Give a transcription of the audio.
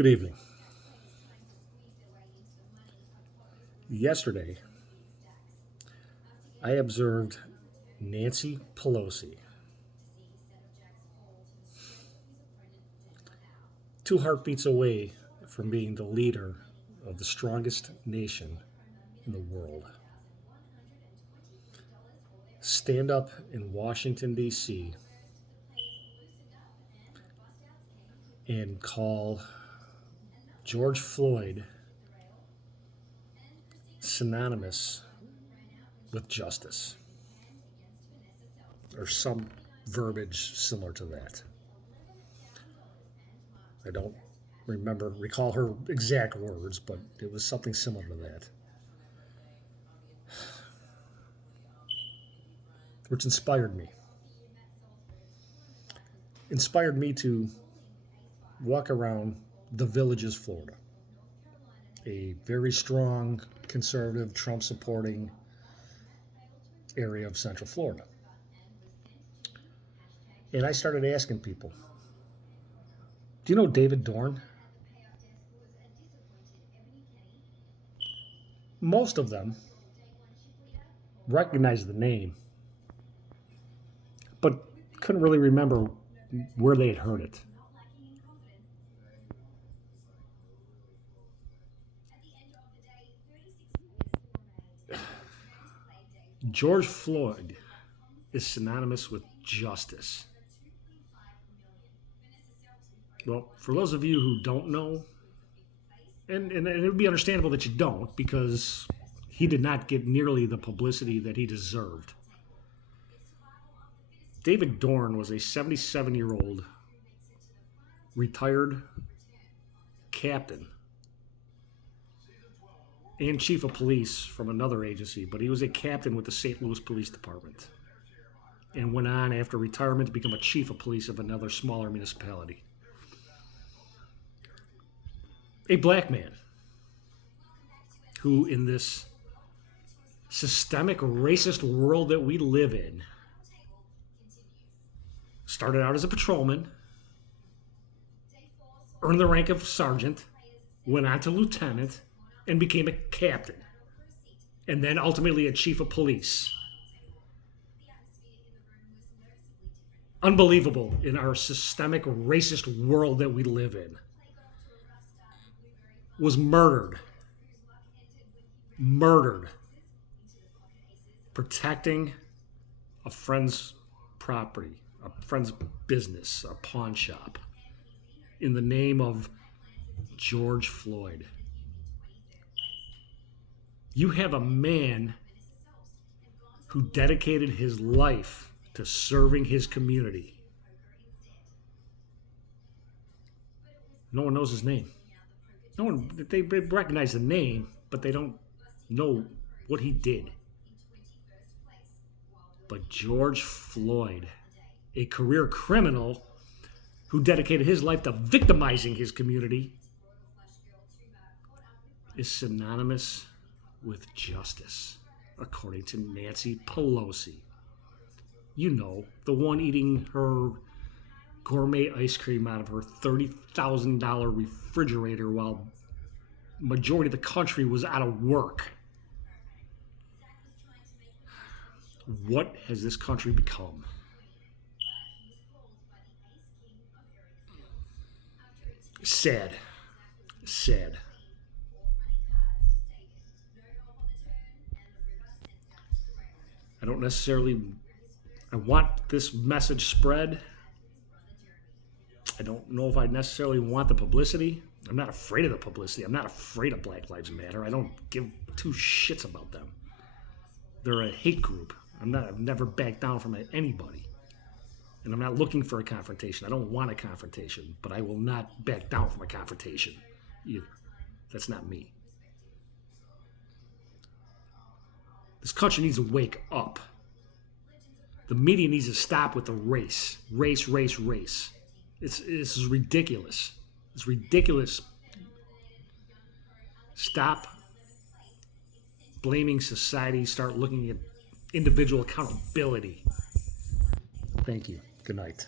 Good evening. Yesterday, I observed Nancy Pelosi, two heartbeats away from being the leader of the strongest nation in the world, stand up in Washington, D.C., and call George Floyd synonymous with justice, or some verbiage similar to that. I don't recall her exact words, but it was something similar to that, which inspired me. Inspired me to walk around the Villages, Florida, a very strong, conservative, Trump supporting area of Central Florida. And I started asking people, do you know David Dorn? Most of them recognized the name, but couldn't really remember where they had heard it. George Floyd is synonymous with justice. Well, for those of you who don't know, and it would be understandable that you don't, because he did not get nearly the publicity that he deserved. David Dorn was a 77-year-old retired captain and chief of police from another agency, but he was a captain with the St. Louis Police Department and went on after retirement to become a chief of police of another smaller municipality. A black man who, in this systemic racist world that we live in, started out as a patrolman, earned the rank of sergeant, went on to lieutenant, and became a captain, and then ultimately a chief of police. Unbelievable in our systemic racist world that we live in. Was murdered, protecting a friend's property, a friend's business, a pawn shop, in the name of George Floyd. You have a man who dedicated his life to serving his community. No one knows his name. They recognize the name, but they don't know what he did. But George Floyd, a career criminal who dedicated his life to victimizing his community, is synonymous with justice, according to Nancy Pelosi. You know, the one eating her gourmet ice cream out of her $30,000 refrigerator while majority of the country was out of work. What has this country become? Sad. I want this message spread. I don't know if I necessarily want the publicity. I'm not afraid of the publicity. I'm not afraid of Black Lives Matter. I don't give two shits about them. They're a hate group. I've never backed down from anybody. And I'm not looking for a confrontation. I don't want a confrontation, but I will not back down from a confrontation either. That's not me. This country needs to wake up. The media needs to stop with the race. Race. This is ridiculous. It's ridiculous. Stop blaming society. Start looking at individual accountability. Thank you. Good night.